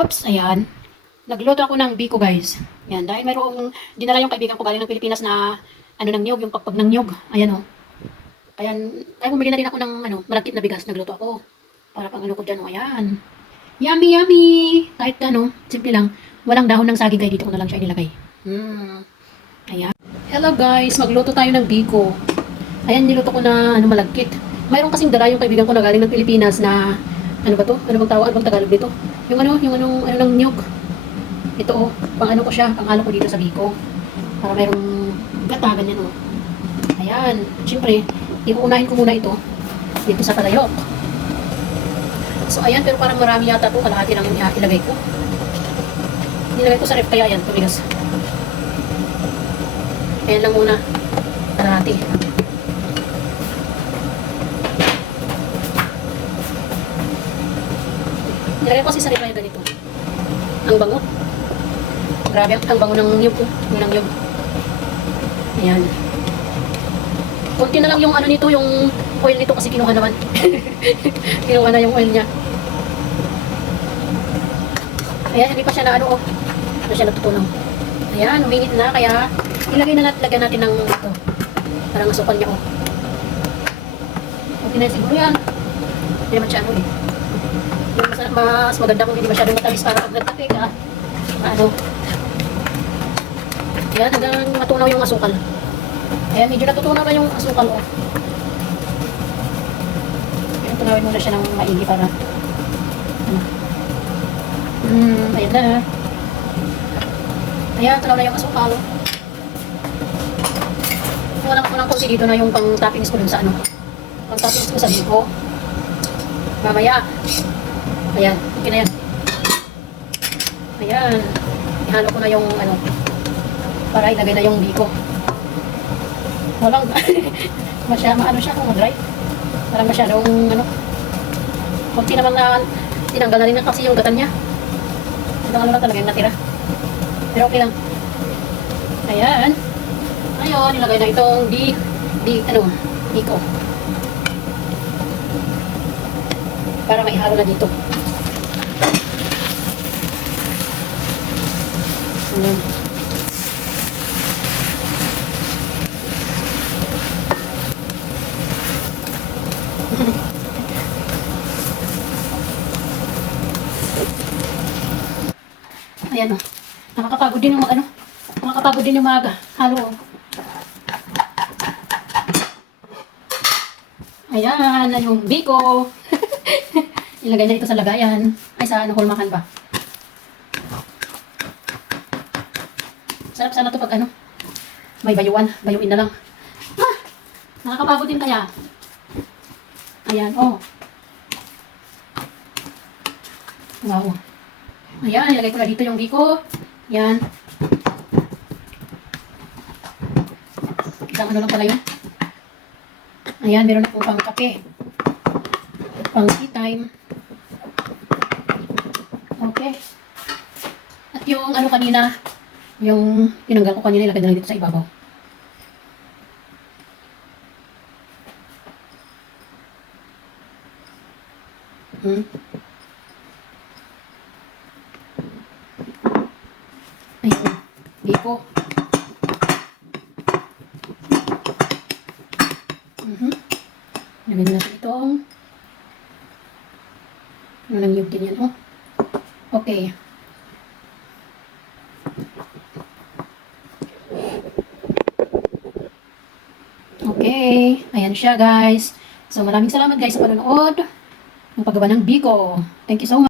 Oops, ayan. Nagluto ako ng biko, guys. Yan, dahil mayroong dinala yung kaibigan ko galing ng Pilipinas na ano ng niyog, yung pagpag ng niyog. Ayan, oh. Ayan, ay bumili na rin ako ng ano, malagkit na bigas. Nagluto ako. Para pang ano ko dyan, oh. Ayan. Yummy, yummy! Kahit ano, simple lang. Walang dahon ng saging kaya dito ko na lang siya inilagay. Hmm. Ayan. Hello guys, magluto tayo ng biko. Ayan, niluto ko na ano, malagkit. Mayroon kasing dala yung kaibigan ko na galing ng Pilipinas na ano ba to? Ano bang tawag? Ano bang Tagalog dito? Yung ano, yung anong, ano ng niyog. Ito oh, pang ano ko siya, pang halo ko dito sa biko. Para mayroong gata, ganyan oh. Ayan, syempre, iuunahin ko muna ito dito sa talayok. So ayan, pero parang marami yata to, kalahati lang yung ilagay ko. Nilagay ko sa ref, kaya ayan, tumigas. Ayan lang muna, kalahati. Nilagay ko kasi sa ref na yung ganito. Ang bango. Grabe, ang bango ng niyog ko. Yung ng niyog. Ayan. Kunti na lang yung ano nito, yung oil nito kasi kinuha naman. kinuha na yung oil niya. Ayan, hindi pa siya na ano, oh. Hindi siya natutunaw. Ayan, umingit na, kaya ilagay na natin, lagyan natin ng ito. Parang asukal niya, oh. Okay na siguro yan. Hindi naman siya ano eh. Mas, mas maganda kung hindi masyadong matamis para pag nagkape ka. Ano. Ayan, hanggang matunaw yung asukal. Ayan, medyo natutunaw na yung asukal, oh. Ayan, tunawin muna siya ng maigi para ano. Hmm, ayan na. Ayan, tunaw na yung asukal. Kuha lang ako ng konti dito na yung pang toppings ko dun sa ano. Pang toppings ko sa biko. Mamaya. Ayan, okay na yan. Ayan. Ihalo ko na yung ano, para ilagay na yung biko. Walang, masya, maano siya kung mag-dry. Parang masyadong, ano, kunti naman na tinanggal na rin na kasi yung gatan niya. Ito ano lang talaga yung natira. Pero okay lang. Ayan. Ayun, nilagay na itong di, di, ano, biko. Para maihalo na dito. Ayan. Ayan o. Nakakapagod din yung ano. Nakakapagod din yung maaga. Halo o. Ayan, na yung biko. Ilagay na ito sa lagayan. Ay, sa ano, hulmakan ba? Sarap sana to pag ano. May bayuan. Bayuin na lang. Ah! Nakakapagod din kaya. Ayan, oh. Wow. Ayan, ilagay ko na dito yung biko. Yan. Isang ano lang pala yun. Ayan, meron na po pang kape. Pang tea time. Okay. At yung ano kanina, yung tinanggal ko kanina, ilagay na lang dito sa ibabaw. Hmm. Ayun. Biko. Mhm. Lagyan na natin itong ano lang yung din yan, oh. Okay. Okay. Ayan siya, guys. So, maraming salamat, guys, sa panonood ng paggawa ng Biko. Thank you so much.